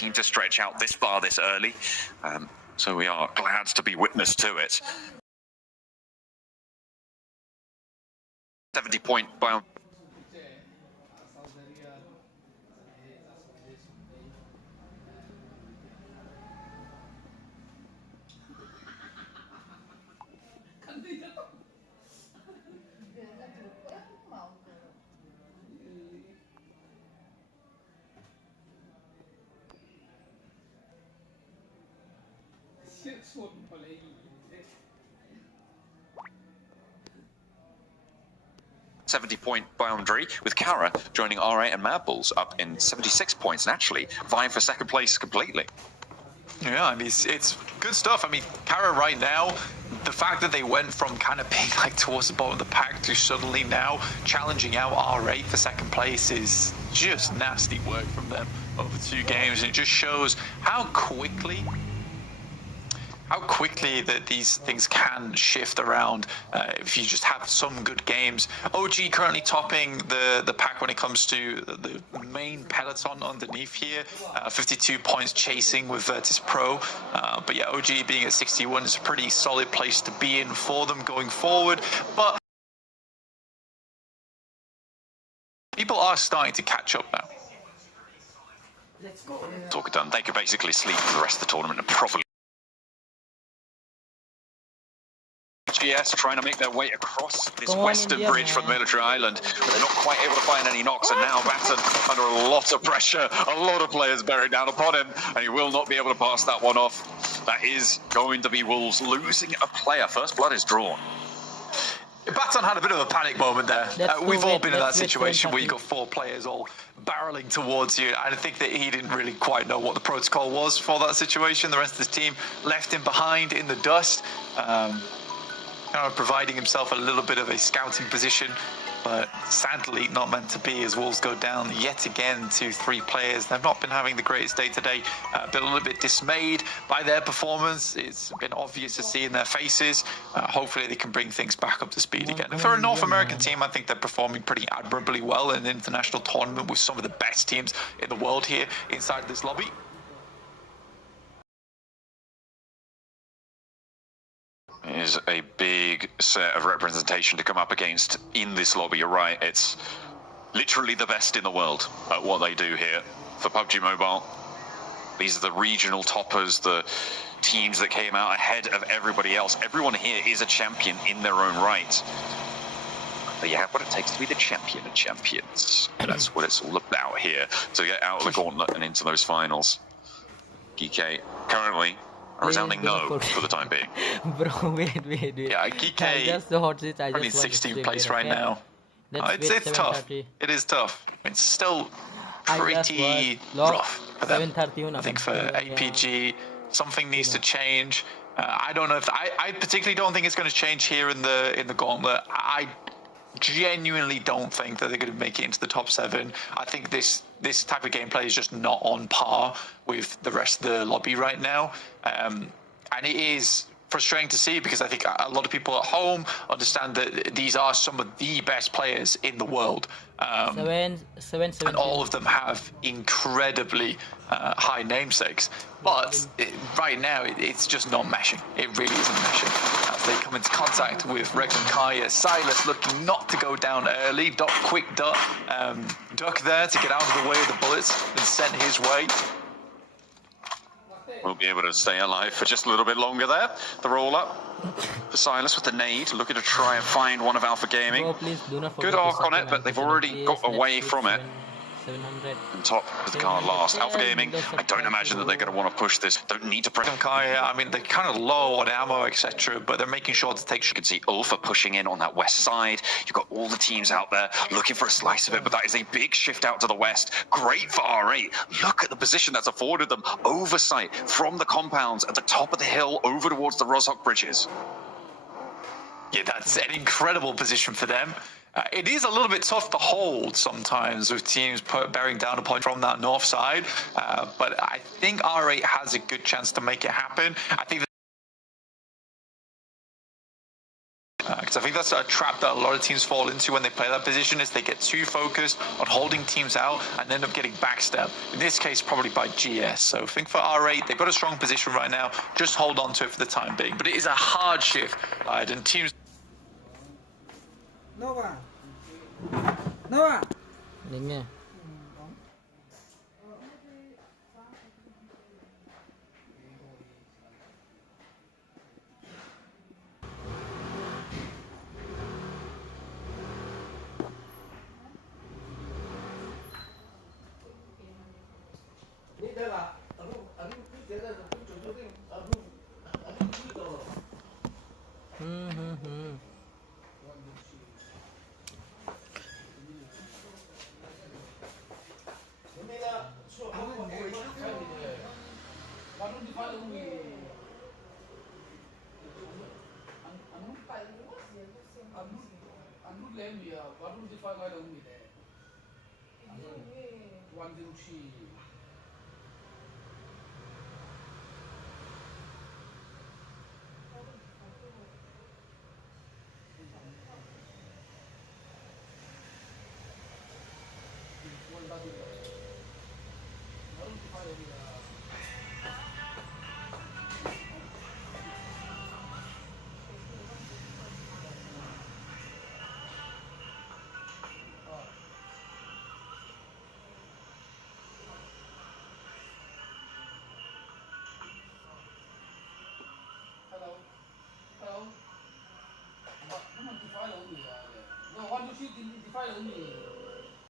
team to stretch out this far this early. So we are glad to be witness to it. 70-point bound. .70-point boundary, with Kara joining R8 and Mad Bulls up in 76 points and actually vying for second place completely. Yeah, I mean, it's good stuff. I mean, Kara right now, the fact that they went from kind of being like towards the bottom of the pack to suddenly now challenging out R8 for second place is just nasty work from them over 2 games. And it just shows how quickly that these things can shift around if you just have some good games. OG currently topping the pack when it comes to the main peloton underneath here. 52 points chasing with Virtus Pro. But yeah, OG being at 61 is a pretty solid place to be in for them going forward. But people are starting to catch up now. Let's go. Talk it done. They could basically sleep for the rest of the tournament and probably GS trying to make their way across this western bridge from the military island, but they're not quite able to find any knocks, and now Baton under a lot of pressure, a lot of players bearing down upon him, and he will not be able to pass that one off. That is going to be Wolves losing a player. First blood is drawn. Baton had a bit of a panic moment there. We've all been in that situation where you got 4 players all barreling towards you. I think that he didn't really quite know what the protocol was for that situation. The rest of the team left him behind in the dust. Kind of providing himself a little bit of a scouting position, but sadly not meant to be as Wolves go down yet again to 3 players. They've not been having the greatest day today. Been a little bit dismayed by their performance. It's been obvious to see in their faces. Hopefully they can bring things back up to speed again. And for a North American team, I think they're performing pretty admirably well in the international tournament with some of the best teams in the world here inside this lobby. Is a big set of representation to come up against in this lobby. You're right, it's literally the best in the world at what they do here for PUBG Mobile. These are the regional toppers, the teams that came out ahead of everybody else. Everyone here is a champion in their own right. But you have what it takes to be the champion of champions. That's what it's all about here, to get out of the gauntlet and into those finals. GK currently a resounding no for the time being. Bro, wait. Yeah, GK only 16th place right now. It's tough. It is tough. It's still pretty rough for them. I think for APG, something needs to change. I don't know if I particularly don't think it's going to change here in the gauntlet. I genuinely don't think that they're going to make it into the top 7. I think this type of gameplay is just not on par with the rest of the lobby right now, and it is frustrating to see, because I think a lot of people at home understand that these are some of the best players in the world, and all of them have incredibly high namesakes, but right now it's just not meshing. It really isn't meshing. As they come into contact with Rex and Kaya, Silas looking not to go down early. Quick duck there to get out of the way of the bullets and sent his way. We'll be able to stay alive for just a little bit longer there. The roll up for Silas with the nade, looking to try and find one of Alpha Gaming. Good arc on it, but they've already got away from it. 700. And top of the card last. Alpha Gaming, I don't imagine that they're going to want to push this. Don't need to press. Kaya, I mean, they're kind of low on ammo, etc., but they're making sure to take. You can see Ulfa pushing in on that west side. You've got all the teams out there looking for a slice of it, but that is a big shift out to the west. Great for R8. Look at the position that's afforded them. Oversight from the compounds at the top of the hill over towards the Rozhok bridges. Yeah, that's an incredible position for them. It is a little bit tough to hold sometimes with teams bearing down upon from that north side, but I think R8 has a good chance to make it happen. I think Because I think that's a trap that a lot of teams fall into when they play that position, is they get too focused on holding teams out and end up getting backstabbed. In this case, probably by GS. So I think for R8, they've got a strong position right now. Just hold on to it for the time being. But it is a hard shift, and teams... Nova. Nova. Đến No, 1 2 3 define only.